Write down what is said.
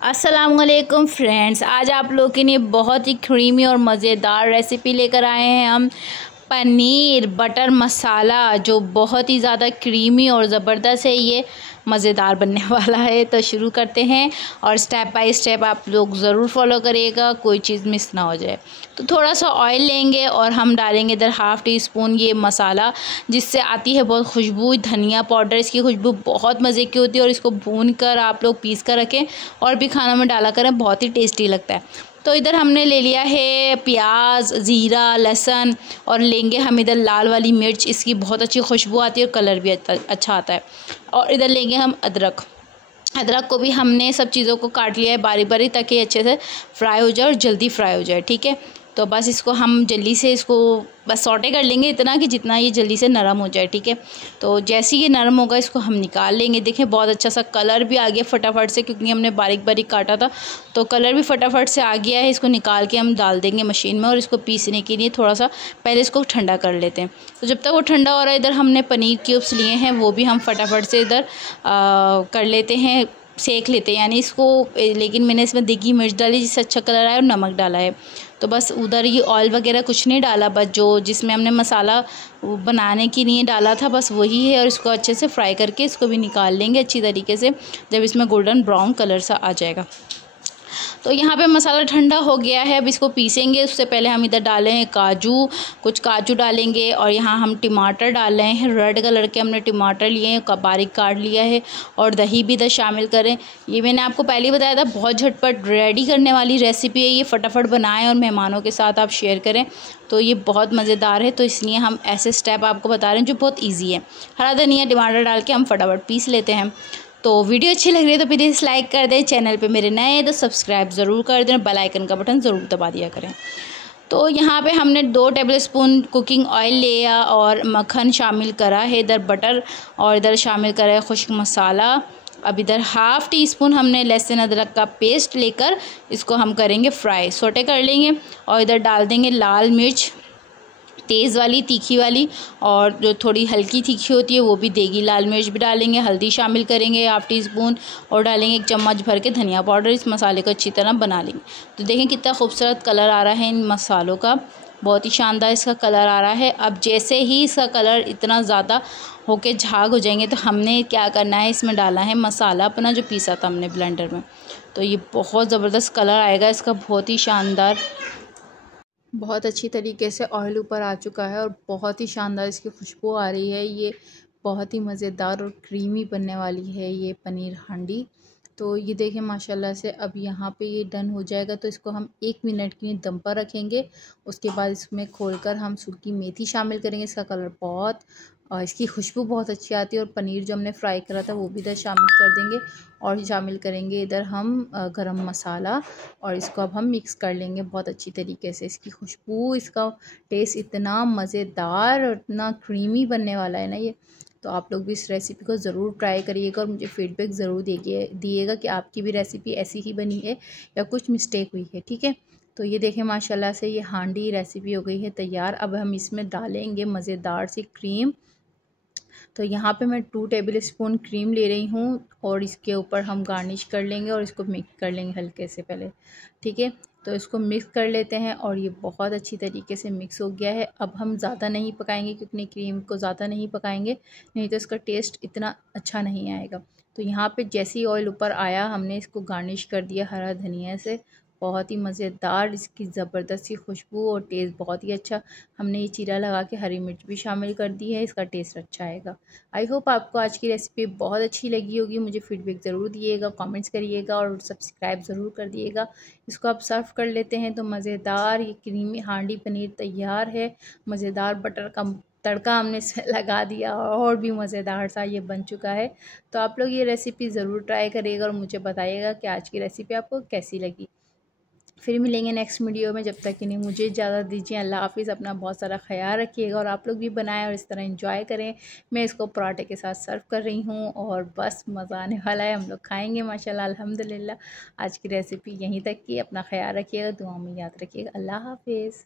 अस्सलामुअलैकुम फ्रेंड्स, आज आप लोग के लिए बहुत ही क्रीमी और मज़ेदार रेसिपी लेकर आए हैं हम। पनीर बटर मसाला जो बहुत ही ज़्यादा क्रीमी और ज़बरदस्त है, ये मज़ेदार बनने वाला है। तो शुरू करते हैं और स्टेप बाय स्टेप आप लोग ज़रूर फॉलो करिएगा, कोई चीज़ मिस ना हो जाए। तो थोड़ा सा ऑयल लेंगे और हम डालेंगे इधर हाफ़ टी स्पून ये मसाला, जिससे आती है बहुत खुशबू। धनिया पाउडर, इसकी खुशबू बहुत मज़े की होती है और इसको भून कर आप लोग पीस कर रखें और भी खाना में डाला करें, बहुत ही टेस्टी लगता है। तो इधर हमने ले लिया है प्याज, ज़ीरा, लहसुन और लेंगे हम इधर लाल वाली मिर्च, इसकी बहुत अच्छी खुशबू आती है और कलर भी अच्छा आता है। और इधर लेंगे हम अदरक। अदरक को भी हमने सब चीज़ों को काट लिया है बारीक बारीक, ताकि अच्छे से फ्राई हो जाए और जल्दी फ्राई हो जाए। ठीक है, तो बस इसको हम जल्दी से इसको बस सौटे कर लेंगे, इतना कि जितना ये जल्दी से नरम हो जाए। ठीक है, तो जैसे ही ये नरम होगा इसको हम निकाल लेंगे। देखें बहुत अच्छा सा कलर भी आ गया फटाफट से, क्योंकि हमने बारीक बारीक काटा था, तो कलर भी फटाफट से आ गया है। इसको निकाल के हम डाल देंगे मशीन में और इसको पीसने के लिए थोड़ा सा पहले इसको ठंडा कर लेते हैं। तो जब तक वो ठंडा हो रहा है, इधर हमने पनीर क्यूब्स लिए हैं, वो भी हम फटाफट से इधर कर लेते हैं, सेक लेते हैं यानी इसको। लेकिन मैंने इसमें देगी मिर्च डाली जिससे अच्छा कलर आया और नमक डाला है। तो बस उधर ये ऑयल वगैरह कुछ नहीं डाला, बस जो जिसमें हमने मसाला बनाने के लिए डाला था बस वही है। और इसको अच्छे से फ्राई करके इसको भी निकाल लेंगे अच्छी तरीके से, जब इसमें गोल्डन ब्राउन कलर सा आ जाएगा। तो यहाँ पे मसाला ठंडा हो गया है, अब इसको पीसेंगे। उससे पहले हम इधर डाले हैं काजू, कुछ काजू डालेंगे और यहाँ हम टमाटर डाल रहे हैं। रेड कलर के हमने टमाटर लिए हैं, बारीक काट लिया है। और दही भी इधर शामिल करें। ये मैंने आपको पहले ही बताया था, बहुत झटपट रेडी करने वाली रेसिपी है ये, फटाफट बनाएं और मेहमानों के साथ आप शेयर करें। तो ये बहुत मज़ेदार है, तो इसलिए हम ऐसे स्टेप आपको बता रहे हैं जो बहुत ईजी है। हरा धनिया टमाटर डाल के हम फटाफट पीस लेते हैं। तो वीडियो अच्छी लग रही है तो प्लीज़ लाइक कर दें, चैनल पे मेरे नए हैं तो सब्सक्राइब ज़रूर कर दें, बेल आइकन का बटन ज़रूर दबा दिया करें। तो यहाँ पे हमने 2 टेबलस्पून कुकिंग ऑयल लिया और मक्खन शामिल करा है, इधर बटर और इधर शामिल करा है खुश्क मसाला। अब इधर हाफ़ टी स्पून हमने लहसुन अदरक का पेस्ट लेकर इसको हम करेंगे फ्राई, सोटे कर लेंगे। और इधर डाल देंगे लाल मिर्च, तेज़ वाली तीखी वाली, और जो थोड़ी हल्की तीखी होती है वो भी देगी लाल मिर्च भी डालेंगे। हल्दी शामिल करेंगे हाफ़ टी स्पून और डालेंगे 1 चम्मच भर के धनिया पाउडर। इस मसाले को अच्छी तरह बना लेंगे। तो देखें कितना खूबसूरत कलर आ रहा है इन मसालों का, बहुत ही शानदार इसका कलर आ रहा है। अब जैसे ही इसका कलर इतना ज़्यादा होके झाग हो जाएंगे, तो हमने क्या करना है, इसमें डाला है मसाला अपना जो पीसा था हमने ब्लेंडर में। तो ये बहुत ज़बरदस्त कलर आएगा इसका, बहुत ही शानदार, बहुत अच्छी तरीके से ऑयल ऊपर आ चुका है और बहुत ही शानदार इसकी खुशबू आ रही है। ये बहुत ही मज़ेदार और क्रीमी बनने वाली है ये पनीर हांडी। तो ये देखें माशाल्लाह से, अब यहाँ पे ये डन हो जाएगा तो इसको हम 1 मिनट के लिए दम पर रखेंगे। उसके बाद इसमें खोलकर हम सूखी मेथी शामिल करेंगे, इसका कलर बहुत और इसकी खुशबू बहुत अच्छी आती है। और पनीर जो हमने फ्राई करा था वो भी इधर शामिल कर देंगे और शामिल करेंगे इधर हम गरम मसाला, और इसको अब हम मिक्स कर लेंगे बहुत अच्छी तरीके से। इसकी खुशबू, इसका टेस्ट इतना मज़ेदार और इतना क्रीमी बनने वाला है ना ये। तो आप लोग भी इस रेसिपी को ज़रूर ट्राई करिएगा और मुझे फ़ीडबैक ज़रूर दिएगा कि आपकी भी रेसिपी ऐसी ही बनी है या कुछ मिस्टेक हुई है। ठीक है, तो ये देखें माशाल्लाह से ये हांडी रेसिपी हो गई है तैयार। अब हम इसमें डालेंगे मज़ेदार सी क्रीम। तो यहाँ पे मैं 2 टेबलस्पून क्रीम ले रही हूँ और इसके ऊपर हम गार्निश कर लेंगे और इसको मिक्स कर लेंगे हल्के से पहले। ठीक है, तो इसको मिक्स कर लेते हैं और ये बहुत अच्छी तरीके से मिक्स हो गया है। अब हम ज़्यादा नहीं पकाएंगे, क्योंकि क्रीम को ज़्यादा नहीं पकाएंगे, नहीं तो इसका टेस्ट इतना अच्छा नहीं आएगा। तो यहाँ पे जैसे ही ऑयल ऊपर आया, हमने इसको गार्निश कर दिया हरा धनिया से। बहुत ही मज़ेदार, इसकी ज़बरदस्त सी खुशबू और टेस्ट बहुत ही अच्छा। हमने ये चीरा लगा के हरी मिर्च भी शामिल कर दी है, इसका टेस्ट अच्छा आएगा। आई होप आपको आज की रेसिपी बहुत अच्छी लगी होगी। मुझे फ़ीडबैक ज़रूर दिएगा, कमेंट्स करिएगा और सब्सक्राइब ज़रूर कर दिएगा। इसको आप सर्व कर लेते हैं तो मज़ेदार ये क्रीमी हांडी पनीर तैयार है। मज़ेदार बटर का तड़का हमने इसमें लगा दिया और भी मज़ेदार सा ये बन चुका है। तो आप लोग ये रेसिपी ज़रूर ट्राई करिएगा और मुझे बताइएगा कि आज की रेसिपी आपको कैसी लगी। फिर मिलेंगे नेक्स्ट वीडियो में, जब तक कि नहीं मुझे इजाज़त दीजिए। अल्लाह हाफ़िज़, अपना बहुत सारा ख्याल रखिएगा और आप लोग भी बनाएं और इस तरह एंजॉय करें। मैं इसको पराठे के साथ सर्व कर रही हूँ और बस मज़ा आने वाला है, हम लोग खाएंगे माशाल्लाह अल्हम्दुलिल्लाह। आज की रेसिपी यहीं तक की, अपना ख्याल रखिएगा, दुआ में याद रखिएगा। अल्लाह हाफ़िज़।